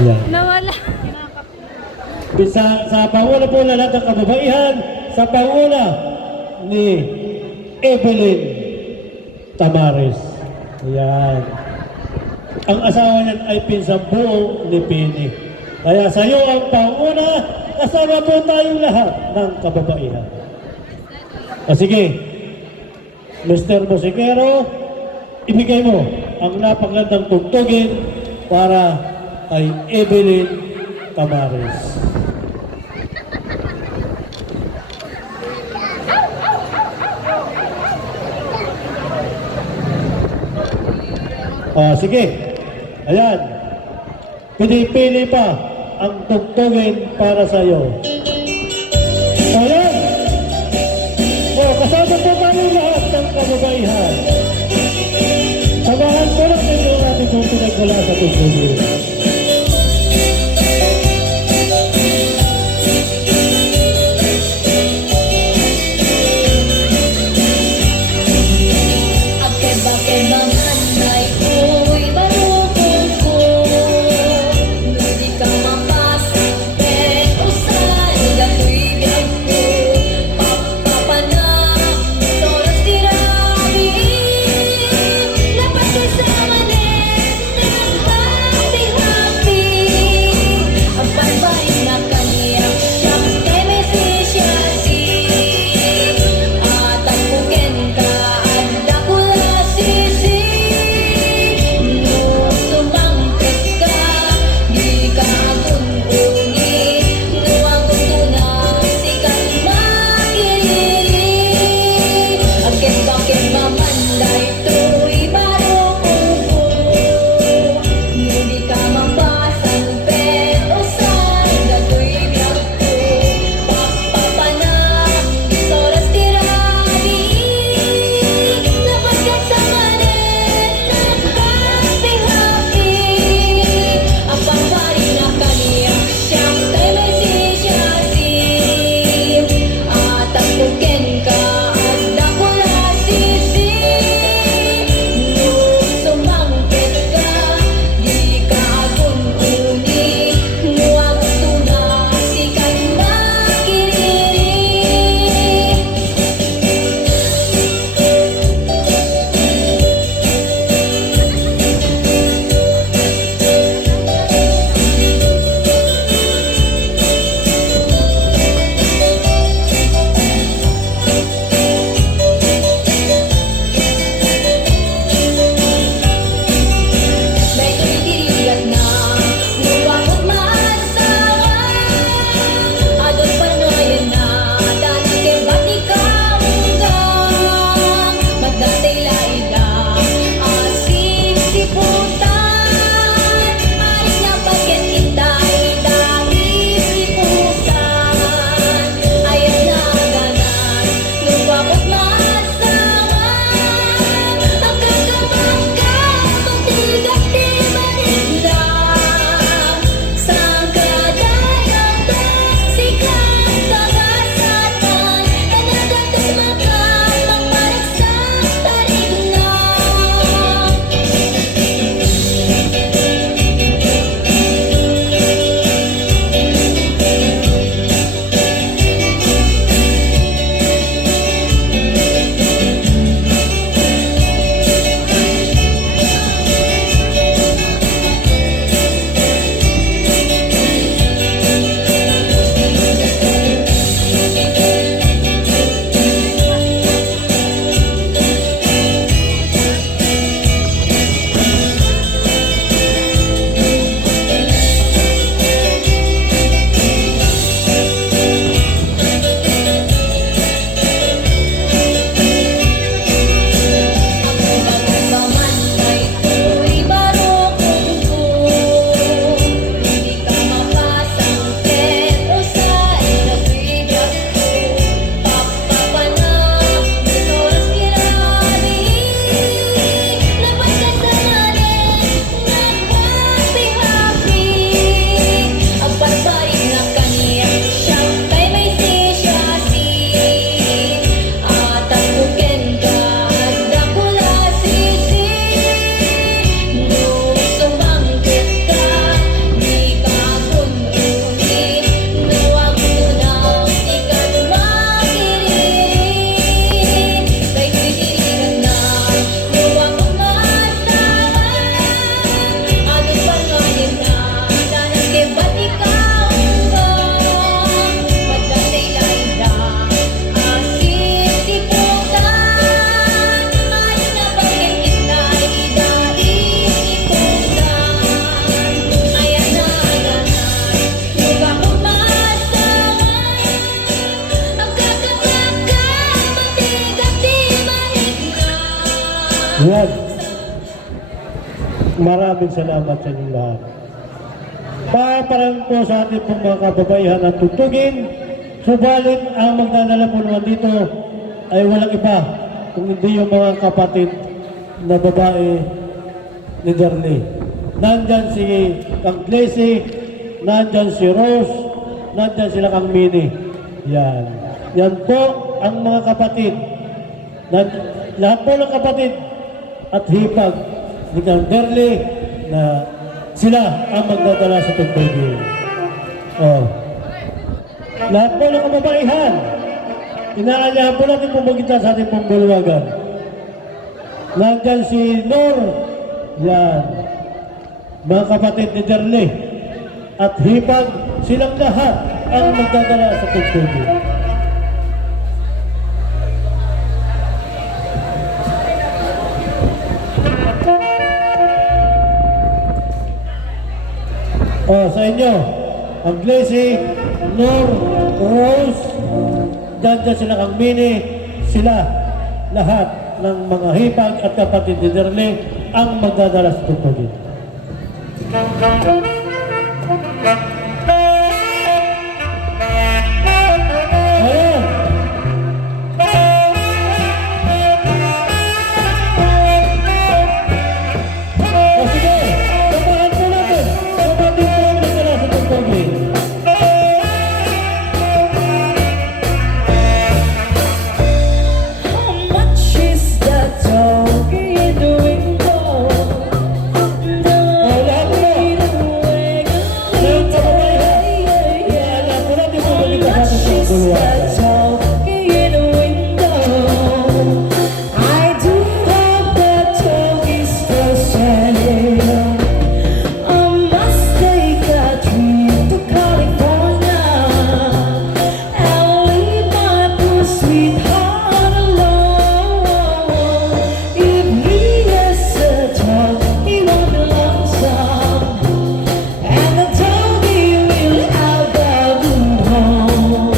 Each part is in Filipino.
Yan. Nawala. Sa panguna po na lahat ng kababaihan, sa panguna ni Evelyn Tamares. Yan. Ang asawa niyan ay pinsang buo ni Pini. Kaya sa iyo ang panguna, kasama po tayong lahat ng kababaihan. Sige, Mr. Musikero, ibigay mo ang napakagandang tugtugin para kay Evelyn Tamares. Sige. Ayan. Pinipili pa ang tugtugin para sa iyo. Ayan. Kasama po tayo lahat ng kababaihan. Samahan ko lang ninyo natin kung pinagmula sa tugtugin. Dapat kasama din ng pati Yan. Maraming salamat sa inyong lahat. Parang po sa ating pong mga kababaihan at tutugin, subalit ang magdadala po naman dito ay walang iba kung hindi yung mga kapatid na babae ni Darley. Nandyan si Kang Glacy, nandyan si Rose, nandyan sila Kang Mini. Yan. Yan po ang mga kapatid. Lahat po ng kapatid at hipag ni Kang Darley na sila ang magdadala sa tugtugin. Oh. Lahat po ng kababaihan, inaanyahan po natin pumagita sa ating pambulwagan. Nandyan si Nor, yan, mga kapatid ni Darley, at hipag, silang lahat ang magdadala sa tugtugin. Oh, sa inyo, ang Glacy, Nor, Rose, dyan sila Kang Mini, sila lahat ng mga hipag at kapatid ni Darley ang magdadala sa tugtugin. Ayan! O sige, tapahan po natin. Kapatid po ang magdadala sa tugtugin. How much is that dog in the window? Lahat po. Lahat kababaihan. Inaanyahan po natin pumagita sa ating pambulwagan. Sweetheart alone. If he is a dog, he won't be lonesome. And the doggy will have a good home.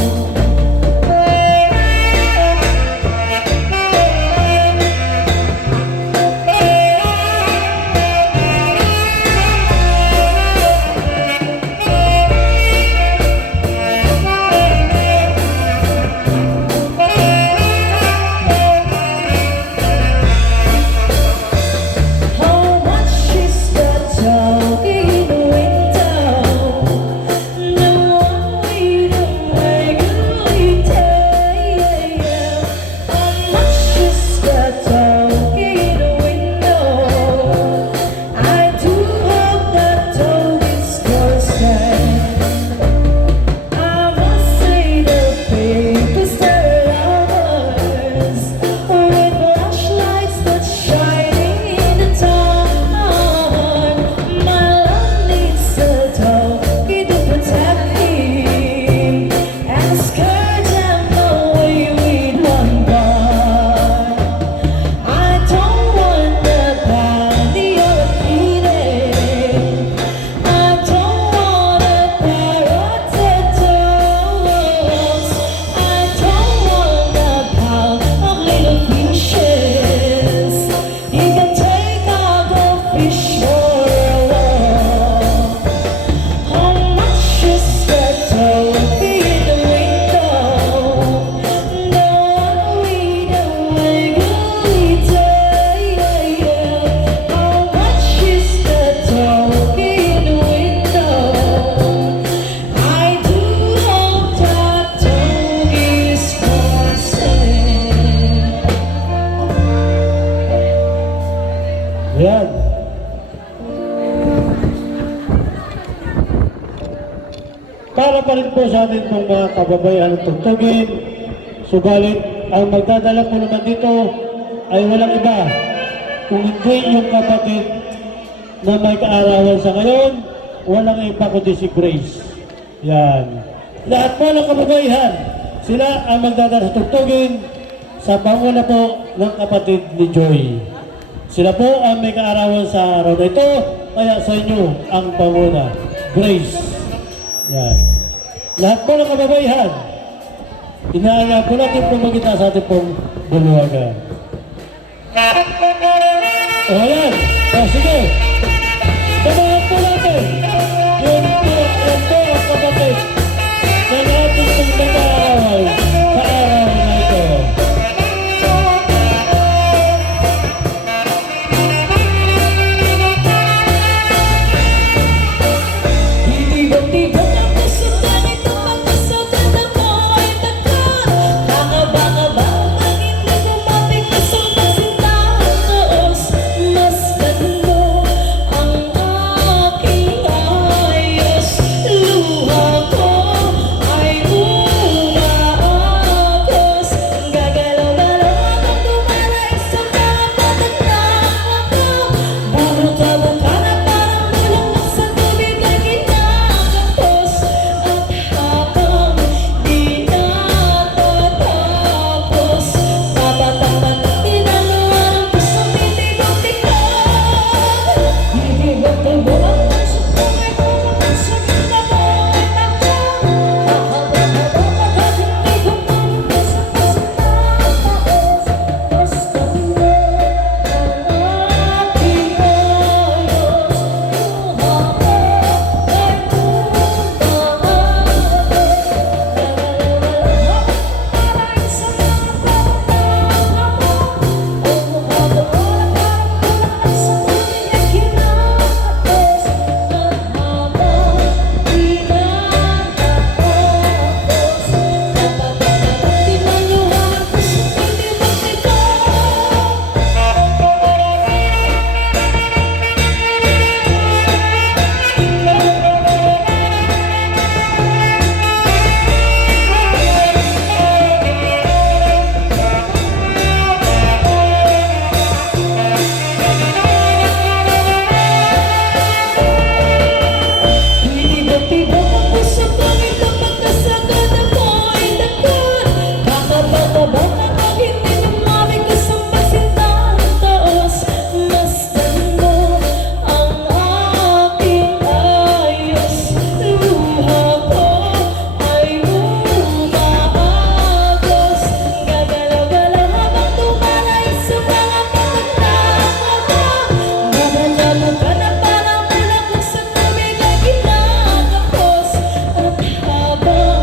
How much is that dog in the window? The one we don't regularly take. How much is that dog in the window? I do hope that dog is for sale. I must say the papers are lovers with flashlights that shine in the dark. My love needs a doggy to protect him and scare them away with one bite. I don't want a bounty or a feeling. I don't want a parroted dogs. I don't want a pound of little fishes. You can take all the fish for a walk. How much is that dog in the window? The one we don't regularly take. How much is that dog in the window? I do hope that dog is for sale. Yan. Para pa rin po sa atin pong mga kababaihan at tugtugin, subalit ang magdadala po naman dito ay walang iba kung hindi yung kapatid na may kaarawan sa ngayon, walang iba kundi si Grace. Yan. Lahat po ng kababaihan, sila ang magdadala sa tugtugin sa panguna po ng kapatid ni Joy. Sila po ang may kaarawan sa araw na ito, kaya sa inyo ang panguna, Grace. Yan. Lahat po ng kababaihan, inaanyahan po natin pumagita sa ating pong bulwagan. O yan. O sige. Samahan po natin. Yung ang kapatid na natin itong nag-aaral sa araw na ito. Tibok-tibok ang puso ganito pagkasagan ako ay taka. Banga-banga ang hindi kumapit na sa pasintahan noos. Masdan mo ang aking ayos. Luha ko ay umaagos. Gagalaw-galaw habang dumalay sa mga patatang ako. Bumuka-buka na parang bulong sa tubig ay ginagapos. At habang di natatapos, papatakpan at tinaluan ang pusong titibok-tibok. Titibok-tibok ang puso ko ay pumakas sa gitna mo ay takbo. Hahaba-haba agad hindi ko mampis ang pasintahan taos. Masdan mo ang aking ayos. Luha ko ay umaagos. Gagalaw-galaw habang dumalay sa mga patatang ako. Bumuka-buka na parang bulak sa tubig ay ginagapos. At habang di natatapos, papatakpan at tinaluan ang pusong titibok-tibok. Tibok-tibok ang puso ko nito pagkasagan ako ay taka. Kakabang-kabang ang hindi lumamigos ang pasintahan taos. Masdan mo ang aking ayos. Luha ko ay umaagos. Gagalaw-galaw habang dumalay sa mga patatang ako. Bumuka-buka na parang bulak sa tubig ay ginagapos. At habang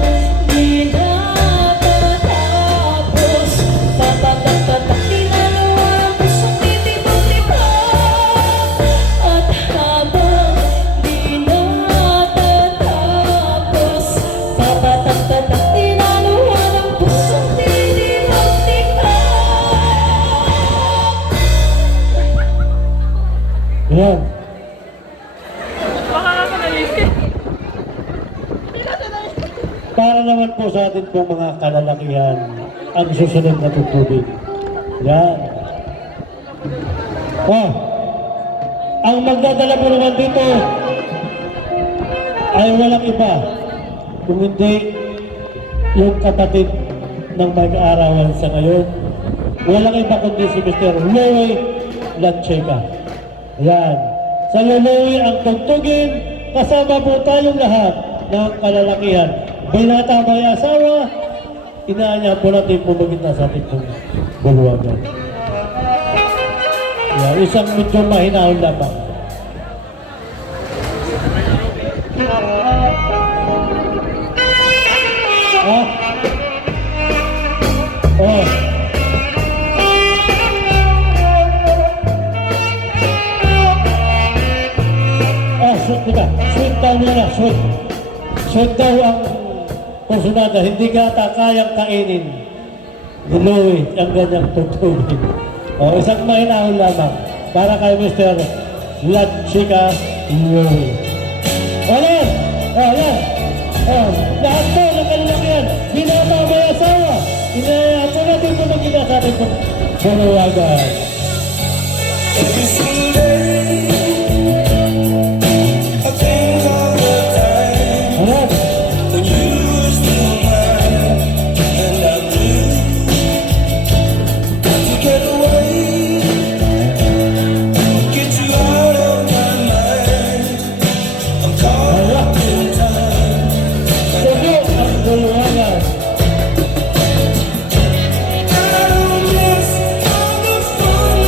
di natatapos, papatakpan at tinaluan ang pusong titibok-tibok. At habang di natatapos, papatakpan at tinaluan ang pusong titibok-tibok. Yan. Baka ako nalisip. Para naman po sa atin pong mga kalalakihan ang susunod na tutubig. Yan. Oh, ang magdadala po naman dito ay walang iba kung hindi yung kapatid ng mag-aarawan sa ngayon. Walang iba kundi si Mr. Louie Lancheca. Yan. Sa Louie ang tugtugin, kasama po tayong lahat ng kalalakihan. Binata may asawa, inaanya po natin pumagita sa ating pong bulwagan. Yan. Isang medyo mahinahon lamang. Ah? Oh. Sweet, diba? Sweet daw muna, sweet. Sweet daw ang personada, hindi ka ata kayang kainin. Louie, ang ganyang tutugin. O, isang mahinahon lamang para kay Mr. Lancheca Louie. Ulit! O, yan! O, lahat po ng kalalakihan, binata may asawa. Inaya po natin po magkita sa ating bulwagan. Every single day, I think all the time Ulit! when you were still mine, and I knew to get away, get you out of my mind. I'm caught in time. Sige, ang bulwagan. I don't miss all the fun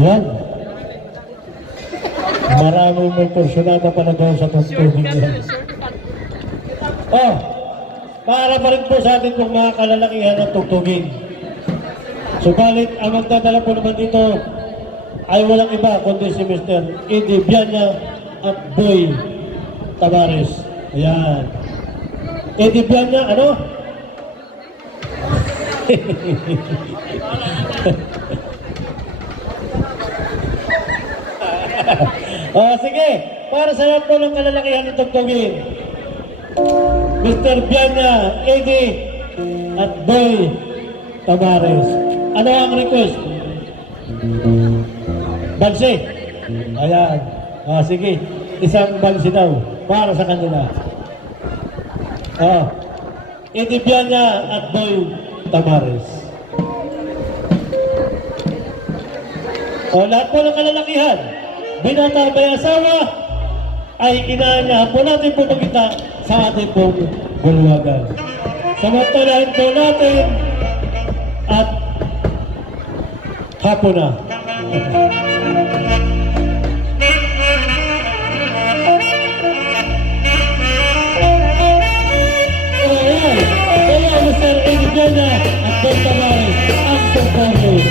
Yan. Maraming may personada pala daw sa tugtugin yan. Oh, para pa rin po sa atin kung mga kalalakihan ng tugtugin. Subalit, ang magdadala po naman dito ay walang iba kundi si Mr. Eddie Bianya at Boy Tamares. Ayan. Eddie Bianya, ano? Oh, sige. Para sa lahat po ng kalalakihan ng tugtugin. Mr. Bianya, Eddie, at Boy Tamares. Ano ang request? Bansi. Ayan. Ah, sige. Isang bansi daw para sa kanila. Oh. Eddie Bianya at Boy Tamares. O lahat po ng kalalakihan, binata may asawa, ay inaanyahan po natin po magkita sa ating pong bulwagan. Samantalahin po natin at hapon na. Ayan, kaya Mr. Eddie Bianya at Boy Tamares ang performance.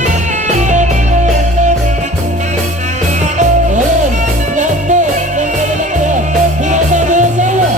Ayan, lahat po ng kalalakihan, binata may asawa.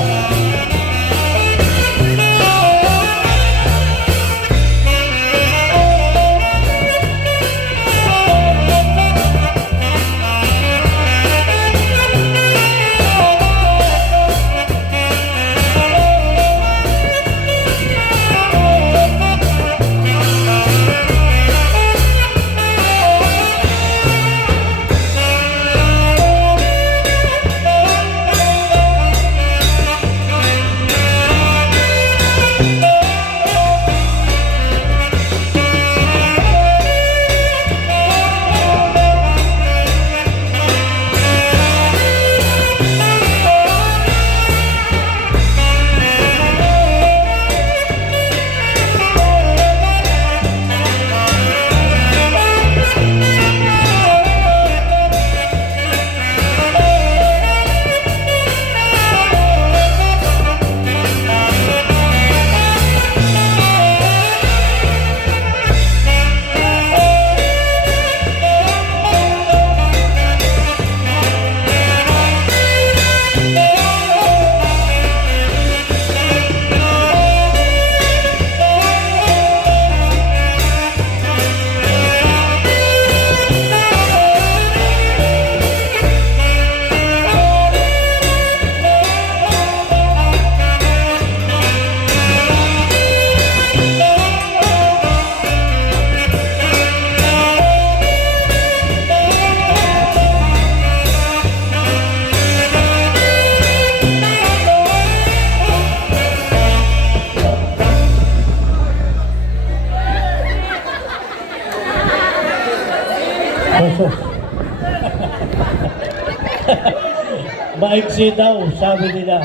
Maiksi daw, sabi nila.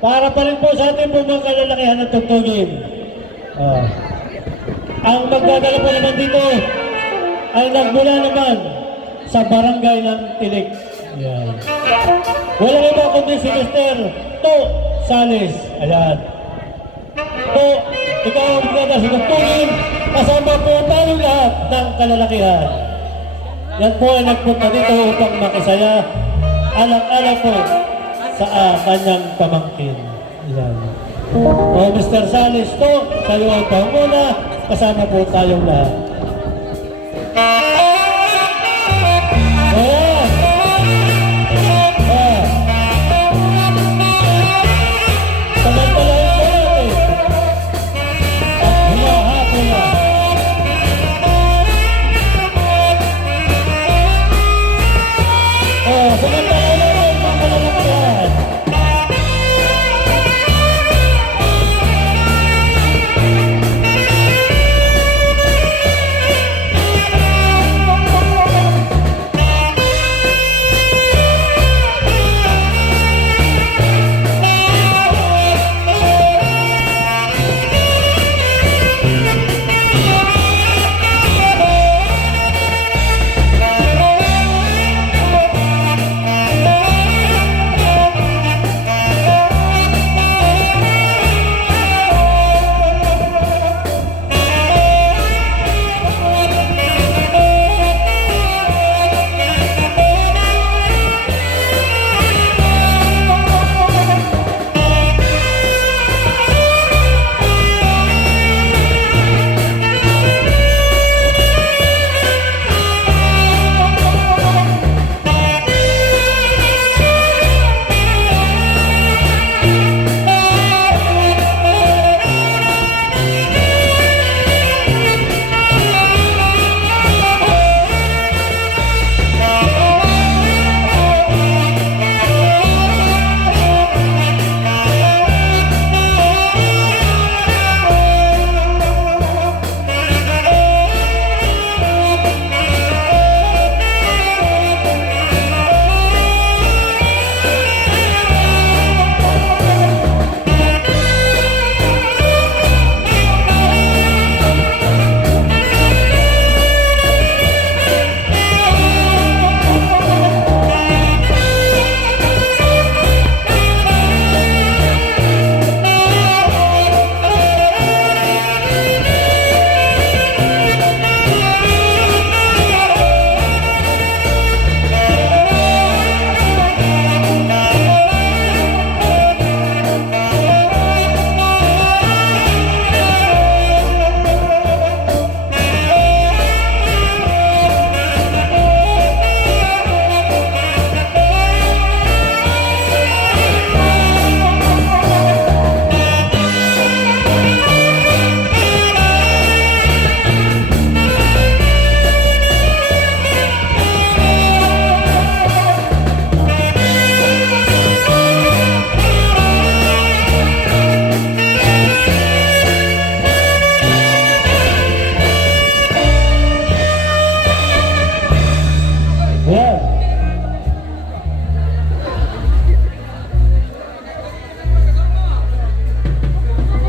Para pa rin po sa ating po mga kalalakihan ng tugtugin. Ang magdadala po naman dito ay nagmula naman sa barangay ng Tilik. Ayan. Walang iba kundi si Mr. To Salis. Ayan. To, ikaw ang magdadala sa tugtugin. Kasama po tayo lahat ng kalalakihan. Yan po ay nagpunta dito upang makisaya alang-alang po sa kanyang pamangkin. Yan. O Mr. Salis to, kayo ang panguna, kasama po tayong lahat. Ayan. Samantalahin po natin. At humahapon na. Samantalahin natin mga kalalakihan.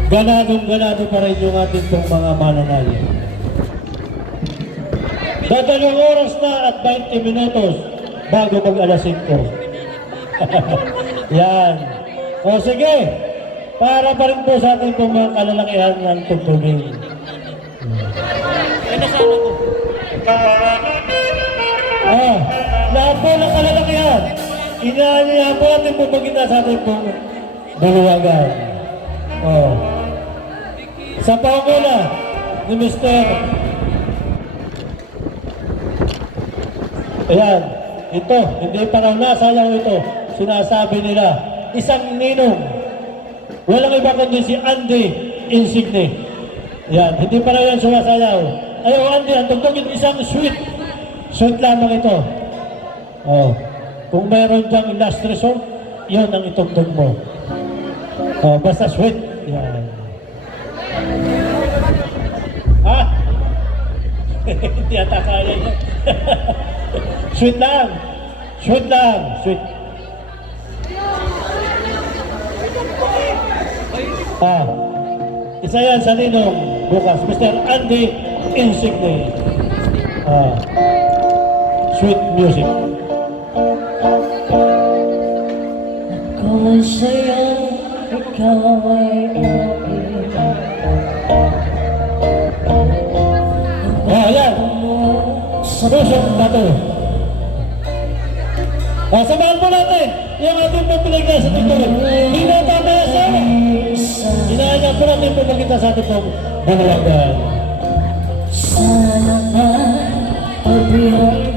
ganadong-ganado pa rin yung ating pong mga mananayo. Dadalawang oras na at 20 minutos bago mag alas 5. Yan. O sige, para pa rin po sa ating pong mga kalalakihan ng tugtugin. Lahat po ng kalalakihan, inaanihan po ating pumagita sa ating pong dalawagan. Sa panguna ni Mr. Ayan, ito, hindi pa raw nasayaw ito. Sinasabi nila, isang ninong. Walang iba kundi si Andy Insigne. Ayan, hindi pa raw yan sumasayaw. Ayaw Andy, ang tugtugin isang sweet. Sweet lamang ito. Kung mayroon dyang last resort, yun ang itugtog mo. Basta sweet. Yan. Hindi ata kaya yan. Sweet lang. Sweet lang. Sweet. Isa yan sa ninong bukas. Mr. Andy Insigne. Sweet music. Ako'y sa'yo, ikaw ay akin. Ayan. Pusong bato. Samahan po natin yung ating papiligay sa tingin. Hindi na tama yung asawa. Inaanyan po natin pumagita sa ating pong dalawagan. Sana nga, pabiyang